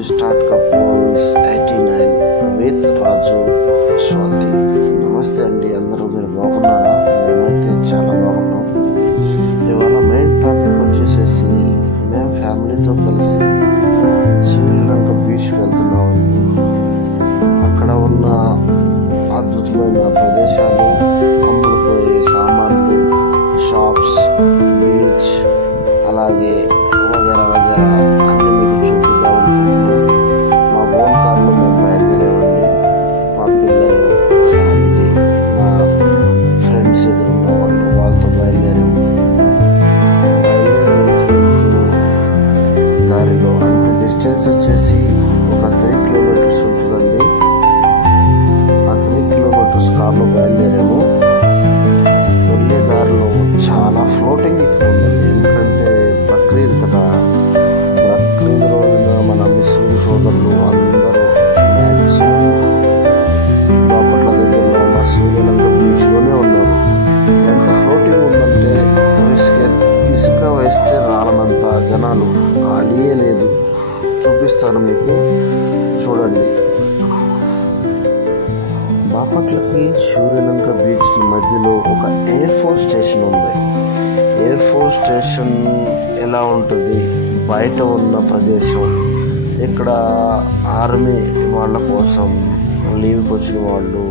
Restart couples 89 with రాజు స్వాతి. నమస్తే అండి, అందరూ మీరు బాగున్నారా? మేమైతే చాలా బాగున్నాం. ఇవాళ మెయిన్ టాపిక్ వచ్చేసేసి మేము ఫ్యామిలీతో కలిసి శ్రీలంక బీచ్కి వెళ్తున్నామండి. అక్కడ ఉన్న అద్భుతమైన ప్రదేశాలు, అమ్ముడుపోయే సామాన్లు, షాప్స్, బీచ్, అలాగే వగేరా వగేరా అన్ని మీకు చూపిద్దాం అనుకుంటున్నాం. మా ఓన్ కార్లో మేము బయలుదేరామండి. మా పిల్లలు, ఫ్యామిలీ, మా ఫ్రెండ్స్ ఎదురున్న వాళ్ళతో బయలుదేరాము. వెళ్తూ దారిలో అంటే డిస్టెన్స్ వచ్చేసి ఒక 3 కిలోమీటర్స్ ఉంటుందండి. ఆ 3 కిలోమీటర్స్ కార్లో బయలుదేరాము. వెళ్ళే దారిలో చాలా ఫ్లోటింగ్ ఇక్కడ ఉందండి. ఎందుకంటే బక్రీద్ కదా, బక్రీద్ రోజున మన ముస్లిం సోదరులు అందరూ మ్యాక్సిమం బాపట్ల దగ్గరలో ఉన్న శ్రీలంక బీచ్లోనే ఉన్నారు. ఎంత ఫ్లోటింగ్ ఉందంటే ఇసుక వేస్తే రాలనంత జనాలు, ఖాళీయే లేదు. చూపిస్తాను మీకు, చూడండి. బాపట్లకి శ్రీలంక బీచ్కి మధ్యలో ఒక ఎయిర్ ఫోర్స్ స్టేషన్ ఉంది. ఎయిర్ ఫోర్స్ స్టేషన్ ఎలా ఉంటుంది? బయట ఉన్న ప్రదేశం. ఇక్కడ ఆర్మీ వాళ్ళ కోసం లీవ్కి వచ్చిన వాళ్ళు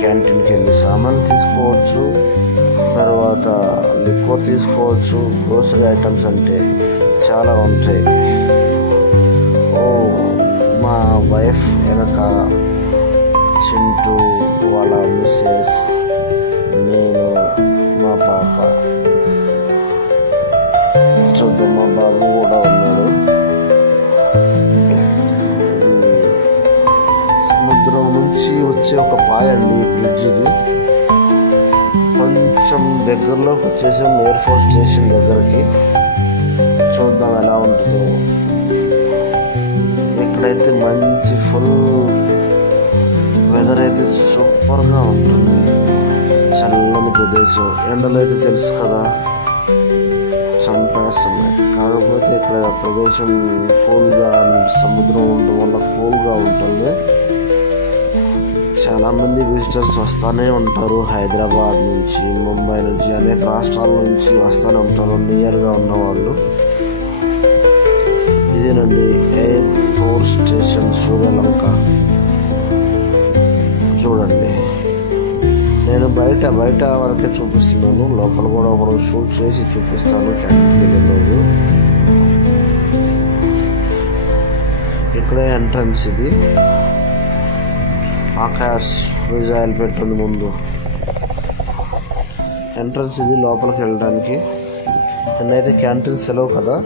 క్యాంటీన్కి వెళ్ళి సామాన్లు తీసుకోవచ్చు, తర్వాత లిక్వర్ తీసుకోవచ్చు, గ్రోసరీ ఐటమ్స్ అంటే చాలా ఉంటాయి. మా వైఫ్ వెనక చింటూ, వాళ్ళ మిస్సెస్, నేను, మా పాప, చూద్దాం మా బాబు కూడా ఉన్నాడు. ఇది సముద్రం నుంచి వచ్చే ఒక పాయ అండి బ్రిడ్జ్. ఇది కొంచెం దగ్గరలోకి వచ్చేసాం ఎయిర్ ఫోర్స్ స్టేషన్ దగ్గరకి. చూద్దాం ఎలా ఉంటుందో. ఇక్కడైతే మంచి ఫుల్ వెదర్ అయితే సూపర్గా ఉంటుంది. చల్లని ప్రదేశం. ఎండలు అయితే తెలుసు కదా, చంపేస్తున్నాయి. కాకపోతే ఇక్కడ ప్రదేశం కూల్గా, సముద్రం ఉండడం వల్ల కూల్గా ఉంటుంది. చాలామంది విజిటర్స్ వస్తూనే ఉంటారు. హైదరాబాద్ నుంచి, ముంబై నుంచి, అనేక రాష్ట్రాల నుంచి వస్తూనే ఉంటారు నియర్గా ఉన్నవాళ్ళు. ఇదేనండి ఎయిర్ ఫోర్స్ స్టేషన్ శ్రీలంక. చూడండి, నేను బయట వరకే చూపిస్తున్నాను. లోపల కూడా ఒకరోజు షూట్ చేసి చూపిస్తాను క్యాంటీన్కి వెళ్ళినరోజు. ఇక్కడే ఎంట్రన్స్. ఇది ఆకాశ్ మిజైల్ పెట్టింది ముందు ఎంట్రన్స్. ఇది లోపలికి వెళ్ళడానికి. నిన్నైతే క్యాంటీన్ సెలవు కదా,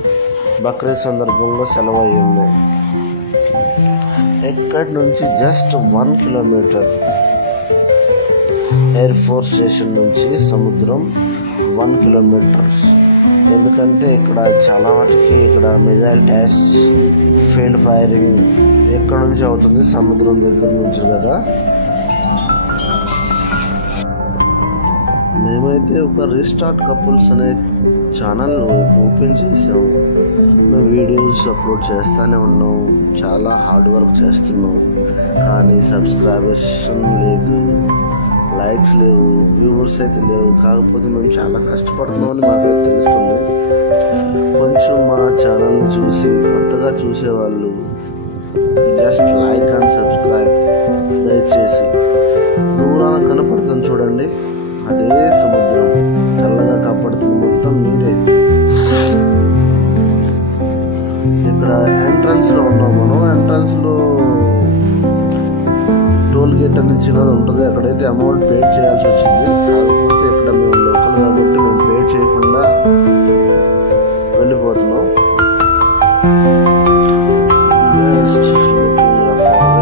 బక్రీద్ సందర్భంగా సెలవు అయ్యింది. ఇక్కడి నుంచి just 1 kilometre air force station నుంచి సముద్రం 1 కిలోమీటర్స్. ఎందుకంటే ఇక్కడ చాలా వాటికి ఇక్కడ మిజైల్ టెస్ట్, ఫీల్డ్ ఫైరింగ్ ఎక్కడ నుంచి అవుతుంది, సముద్రం దగ్గర నుంచి కదా. మేమైతే ఒక రీస్టార్ట్ కపుల్స్ అనే ఛానల్ ఓపెన్ చేసాము. మేము వీడియోస్ అప్లోడ్ చేస్తూనే ఉన్నాం. చాలా హార్డ్ వర్క్ చేస్తున్నాం. కానీ సబ్స్క్రైబర్స్ లేదు, లైక్స్ లేవు, వ్యూవర్స్ అయితే లేవు. కాకపోతే మేము చాలా కష్టపడుతున్నామని మాకైతే తెలుస్తుంది. కొంచెం మా ఛానల్ని చూసి కొత్తగా చూసేవాళ్ళు జస్ట్ లైక్ అండ్ సబ్స్క్రైబ్ దయచేసి. దూరాన కనపడుతుంది చూడండి, అదే సముద్రం చల్లగా కాపాడుతుంది. మొత్తం మీరే. ఇక్కడ ఎంట్రన్స్ లో ఉన్నాం మనం. ఎంట్రన్స్ లో టోల్ గేట్ అని చిన్నది ఉంటుంది. అక్కడైతే అమౌంట్ పే చేయాల్సి వచ్చింది. కాకపోతే ఇక్కడ మేము లోకల్ కాబట్టి మేము పే చేయకుండా వెళ్ళిపోతున్నాం.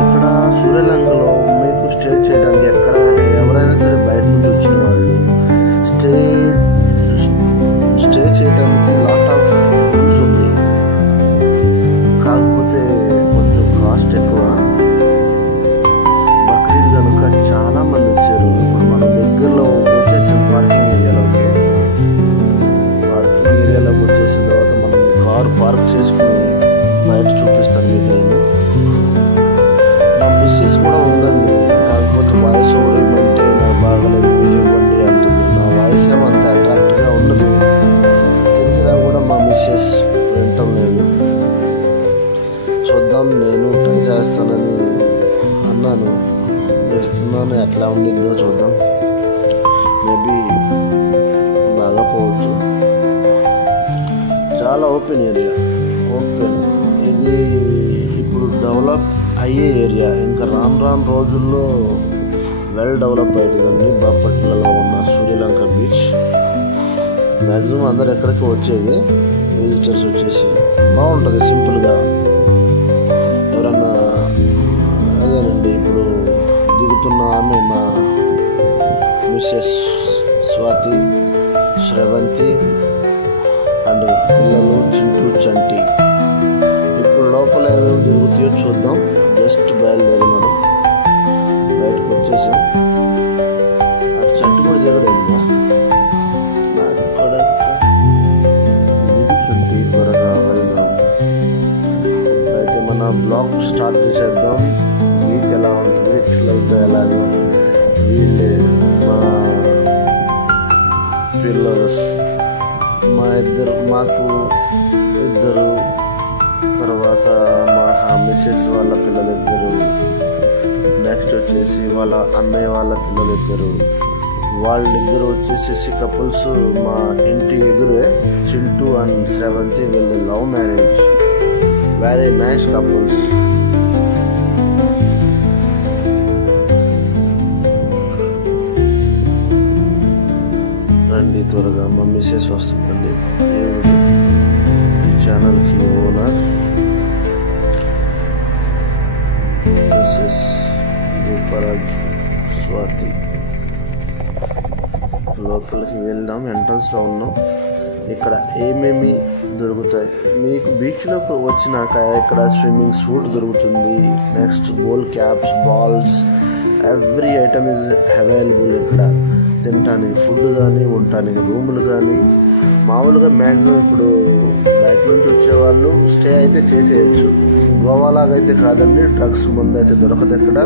ఇక్కడ శ్రీలంకలో మీకు స్టే చేయడానికి ఎవరైనా సరే బయట నుంచి వచ్చిన వాళ్ళు స్టే ఎలా ఉండిద్దో చూద్దాం. మేబీ బాగపోవచ్చు. చాలా ఓపెన్ ఏరియా, ఓపెన్. ఇది ఇప్పుడు డెవలప్ అయ్యే ఏరియా. ఇంకా రాను రోజుల్లో వెల్ డెవలప్ అవుతుందండి. బాపట్లలో ఉన్న సూర్యలంక బీచ్ మ్యాక్సిమం అందరు ఎక్కడికి వచ్చేది, విజిటర్స్ వచ్చేసి. బాగుంటుంది సింపుల్గా. ఎవరన్నా అదేనండి ఇప్పుడు దిగుతున్న ఆమె మా మిస్సెస్ స్వాతి, శ్రవంతి అండ్ పిల్లలు చింటూ చంటి. ఇప్పుడు లోపల ఏమేమి జరుగుతాయో చూద్దాం. జస్ట్ బయలుదేరి మనం బయటకు వచ్చేసాం. అటు చంటి కూడా దిగడైందా? నాకు కూడా దిగుచుంటి. త్వరగా వెళ్దాం. అయితే మన బ్లాగ్ స్టార్ట్ చేసేద్దాం. బీచ్ ఎలా ఉంటుంది, పిల్లలతో ఎలాగో. వీళ్ళే మా పిల్లర్స్, మాకు ఇద్దరు, తర్వాత మా మిస్సెస్ వాళ్ళ పిల్లలు ఇద్దరు, నెక్స్ట్ వచ్చేసి వాళ్ళ అన్నయ్య వాళ్ళ పిల్లలు ఇద్దరు. వాళ్ళిద్దరు వచ్చేసి కపుల్స్ మా ఇంటి ఎదురే, చింటూ అండ్ శ్రవంతి. వీళ్ళ love marriage, very nice couples. రండి త్వరగా. మా మిస్సెస్ వస్తుందండి. ఈ ఛానల్కి ఓనర్ మిస్సెస్ రూపరాజ్ స్వాతి. లోపలికి వెళ్దాం. ఎంట్రన్స్లో ఉన్నాం. ఇక్కడ ఏమేమి దొరుకుతాయి మీకు బీచ్లోకి వచ్చినాక, ఇక్కడ స్విమ్మింగ్ సూట్ దొరుకుతుంది. Next goal caps, balls, every item is available. ఇక్కడ తినటానికి ఫుడ్ కానీ, ఉండటానికి రూములు కానీ. మామూలుగా మ్యాక్సిమం ఇప్పుడు బయట నుంచి వచ్చేవాళ్ళు స్టే అయితే చేసేయచ్చు. గోవాలాగైతే కాదండి. డ్రగ్స్ ముందు అయితే దొరకదు ఇక్కడ.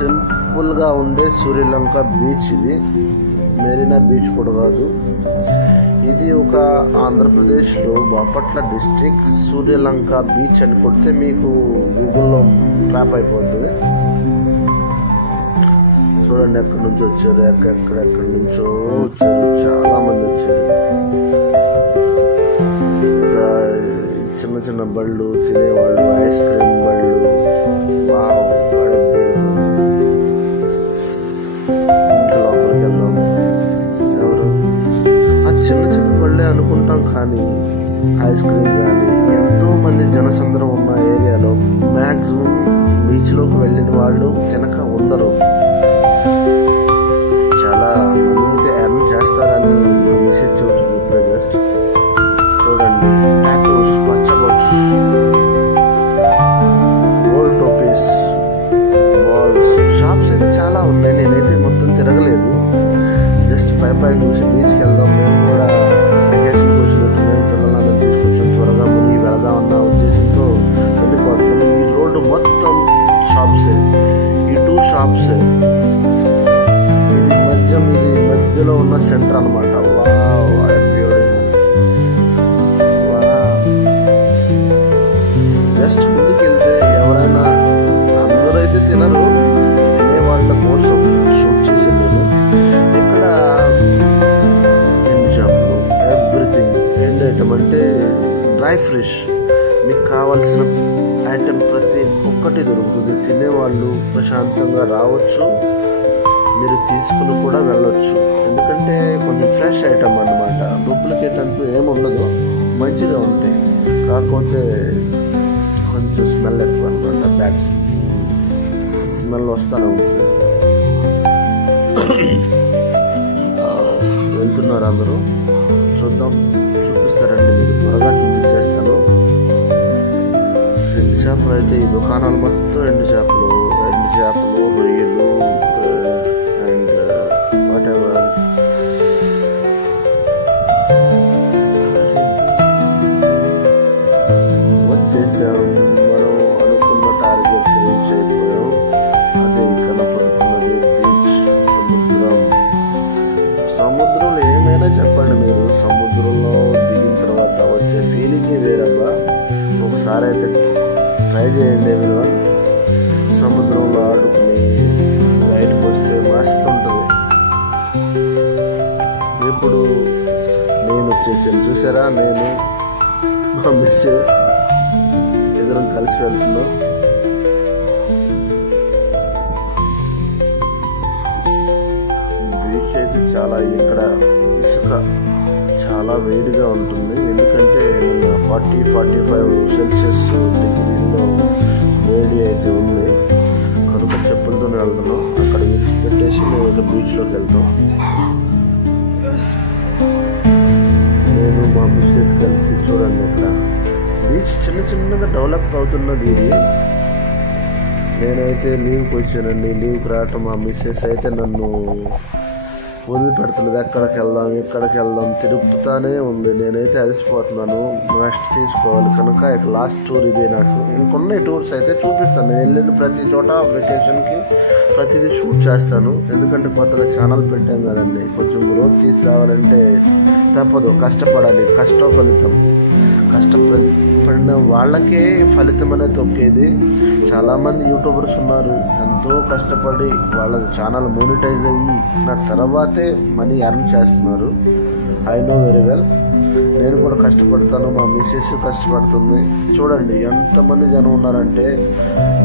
సింపుల్గా ఉండే సూర్యలంక బీచ్ ఇది. మెరీనా బీచ్ కూడా కాదు. ఇది ఒక ఆంధ్రప్రదేశ్లో బాపట్ల డిస్ట్రిక్ట్ సూర్యలంక బీచ్ అని కొడితే మీకు గూగుల్లో ట్రాప్ అయిపోతుంది. చూడండి ఎక్కడి నుంచి వచ్చారు, ఎక్కడెక్కడి నుంచో వచ్చారు, చాలా మంది వచ్చారు. ఇంకా చిన్న చిన్న బళ్ళు, తినేవాళ్ళు, ఐస్ క్రీమ్ బళ్ళు. వావ్, ఇంకా లోపలికి వెళ్దాం. ఎవరు ఆ చిన్న చిన్న బళ్ళే అనుకుంటాం, కానీ ఐస్ క్రీమ్ కానీ ఎంతో మంది జనసంద్రం ఉన్న ఏరియాలో మ్యాక్సిమం బీచ్లోకి వెళ్ళిన వాళ్ళు తినక ఉండరు. చాలా మనీ అయితే ఎర్న్ చేస్తారని మెసేజ్ చెబుతుంది ఇప్పుడే. జస్ట్ చూడండి, టాటూస్, పచ్చబొట్స్, గోల్డ్ టోపీస్, బాల్స్, షాప్స్ అయితే చాలా ఉన్నాయి. నేనైతే మొత్తం తిరగలేదు, జస్ట్ పై చూసి బీచ్కి వెళ్దాం. మేము కూడా వెకేషన్కి వచ్చినట్టు మేము పిల్లలందరూ తీసుకొచ్చి త్వరగా మునిగి వెళదామన్న ఉద్దేశంతో వెళ్ళిపోతున్నాం. ఈ రోడ్డు మొత్తం షాప్సే, ఈ 2 షాప్సే. ఇది మధ్యలో ఉన్న సెంటర్ అనమాట. జస్ట్ ముందుకు వెళ్తే ఎవరైనా, అందరూ అయితే తినరు, తినే వాళ్ళ కోసం షూట్ చేసేది. ఇక్కడ ఎండు చేపలు, ఎవ్రీథింగ్. ఎండు ఐటమ్ అంటే డ్రై ఫిష్, మీకు కావాల్సిన ఐటమ్ ప్రతి ఒక్కటి దొరుకుతుంది. తినేవాళ్ళు ప్రశాంతంగా రావచ్చు, మీరు తీసుకుని కూడా వెళ్ళొచ్చు. ఎందుకంటే కొంచెం ఫ్రెష్ ఐటమ్ అన్నమాట. డూప్లికేట్ అంటూ ఏముండదు, మంచిగా ఉంటాయి. కాకపోతే కొంచెం స్మెల్ ఎక్కువ అనమాట. బ్యాడ్ స్మెల్ వస్తూనే ఉంటుంది. వెళ్తున్నారు అందరూ. చూద్దాం, చూపిస్తారండి మీకు, త్వరగా చూపించేస్తాను. ఎండు చేపలు అయితే ఈ దుకాణాలు మొత్తం ఎండు చేపలు, రొయ్యలు అండ్ వాట్ ఎవర్. వచ్చేసాం. మనం అనుకున్న టార్గెట్ రీచ్ అయిపోయాం. అదే కనపడుతున్నది బీచ్. సముద్రంలో ఏమైనా చెప్పండి మీరు, సముద్రంలో దిగిన తర్వాత వచ్చే ఫీలింగ్ వేరబ్బా. ఒకసారి అయితే ట్రై చేయండి ఎవరివన్. సముద్రంలో ఆడుకుంటూ ఇప్పుడు నేను వచ్చేసాను. చూసారా, నేను మా మిస్సెస్ ఇద్దరం కలిసి వెళ్తున్నాం. బీచ్ అయితే చాలా, ఇక్కడ ఇసుక చాలా వేడిగా ఉంటుంది. ఎందుకంటే నిన్న 40-45 సెల్సియస్ డిగ్రీలో వేడి అయితే ఉంది. కనుక చెప్పులతోనే వెళ్తున్నాం. అక్కడ పెట్టేసి మేము ఇక బీచ్లోకి వెళ్తాం. నేను మా మిస్సెస్ కలిసి చూడండి, ఇక్కడ బీచ్ చిన్నగా డెవలప్ అవుతున్నది. ఇది నేనైతే లీవ్కి వచ్చానండి. లీవ్కి రావటం మా మిస్సెస్ అయితే నన్ను వదిలిపెడతలేదు. ఎక్కడికి వెళ్దాం తిరుగుతానే ఉంది. నేనైతే అలసిపోతున్నాను, రెస్ట్ తీసుకోవాలి. కనుక ఇక లాస్ట్ టూర్ ఇదే. నాకు ఇంకొన్ని టూర్స్ అయితే చూపిస్తాను. నేను వెళ్ళిన ప్రతి చోట వెకేషన్కి ప్రతిదీ షూట్ చేస్తాను. ఎందుకంటే కొత్తగా ఛానల్ పెట్టాం కదండి, కొంచెం గ్రోత్ తీసుకురావాలంటే తప్పదు, కష్టపడాలి. ఫలితం కష్టపడిన వాళ్ళకే ఫలితం అనేది తొక్కేది. చాలామంది యూట్యూబర్స్ ఉన్నారు, ఎంతో కష్టపడి వాళ్ళ ఛానల్ మోనిటైజ్ అయ్యి నా తర్వాతే మనీ ఎర్న్ చేస్తున్నారు. I know very well. నేను కూడా కష్టపడతాను, మా మిస్సెస్ కష్టపడుతుంది. చూడండి ఎంతమంది జనం ఉన్నారంటే,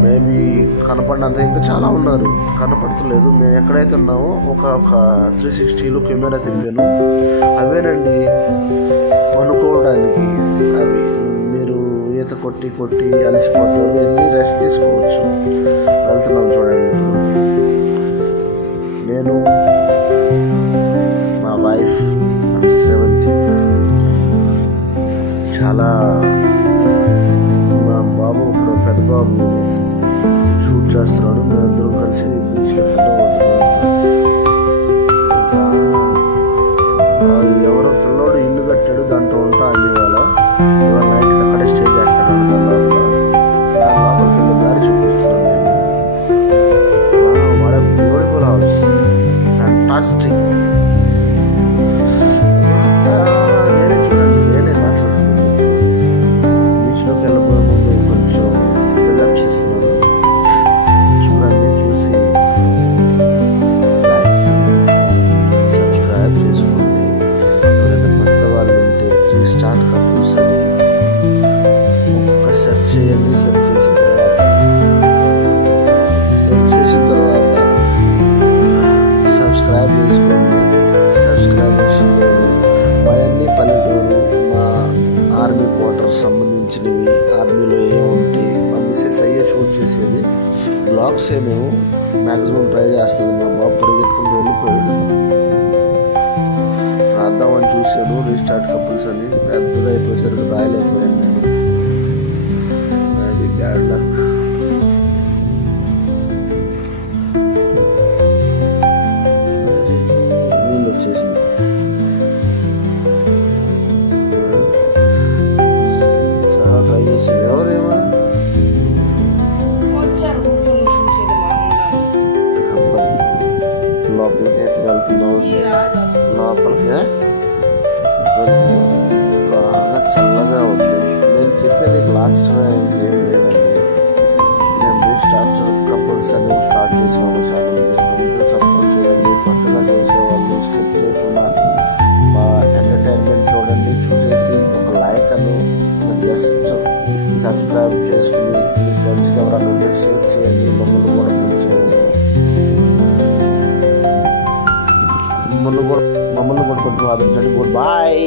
మేబీ కనపడినంత ఇంకా చాలా ఉన్నారు, కనపడతలేదు. మేము ఎక్కడైతే ఉన్నామో ఒక 360లో కెమెరా తిప్పాను. అవేనండి పనుకోవడానికి. అవి మీరు ఈత కొట్టి అలసిపోతారు, వెళ్ళి రెస్ట్ తీసుకోవచ్చు. వెళ్తున్నాం చూడండి. నేను, మా వైఫ్ శ్రవంతి, చాలా మా బాబు ఇప్పుడు పెద్ద బాబు షూట్ చేస్తున్నాడు. మేమిద్దరం కలిసి బీచ్లోకి వెళ్ళబోతున్నాం. ఎవరో పిల్లోడు ఇల్లు కట్టాడు, దాంట్లో ఉంటా అని ఇవాళ నైట్కి అక్కడే స్టే చేస్తాడు. లోపలికి వెళ్ళి దారి చూపిస్తున్నాను. What a beautiful house, fantastic. నేనే మాట్లాడుతున్నాను. బీచ్లోకి వెళ్ళబోయే ముందు కొంచెం రిలాక్స్ ఇస్తున్నాను. చూడండి, చూసి సబ్స్క్రైబ్ చేసుకోండి. ఎవరైనా కొత్త వాళ్ళు ఉంటే రీస్టార్ట్ కపుల్స్ అని ఒక్క సెర్చ్ చేయండి. సెర్చ్ చేసిన తర్వాత సబ్స్క్రైబ్ చేసుకోండి. సబ్స్క్రైబ్ చేయలేదు. మా అన్ని పల్లెటూరు, మా ఆర్మీ క్వార్టర్స్ సంబంధించినవి, ఆర్మీలో ఏముంటాయి, మా మిస్సెస్ అయ్యే షూట్ చేసేది. బ్లాగ్స్ మేము మ్యాక్సిమం ట్రై చేస్తుంది. మా బాబు పరిగెత్తుకుంటూ వెళ్ళిపోయాడు. రాద్దామని చూశాను రీస్టార్ట్ కపుల్స్ అని, పెద్దగా అయిపోయేసరికి రాయలేకపోయాను నేను. అది బ్యాడ్ లక్. నీళ్ళు వచ్చేసింది. చాలా ట్రై చేసింది. ఎవరేమా లోపలికి అయితే వెళ్తున్నావు. లోపలికి వెళ్తున్నావు. బాగా చల్లగా ఉంది. నేను చెప్పేది లాస్ట్గా ఇంకేం లేదండి. మేము రీస్టార్ట్ కపుల్స్ అని స్టార్ట్ చేసాము. చాలా కొంచెం సపోర్ట్ చేయండి. కొత్తగా చూసేవాళ్ళు స్కిప్ చేయకుండా మా ఎంటర్టైన్మెంట్ చూడండి. చూసేసి ఒక లైక్ అని జస్ట్ సబ్స్క్రైబ్ చేసుకుని మీ ఫ్రెండ్స్కి ఎవరైనా ఉంటే షేర్ చేయండి. మమ్మల్ని కూడా కొంచెం ఆదరించండి. Good bye.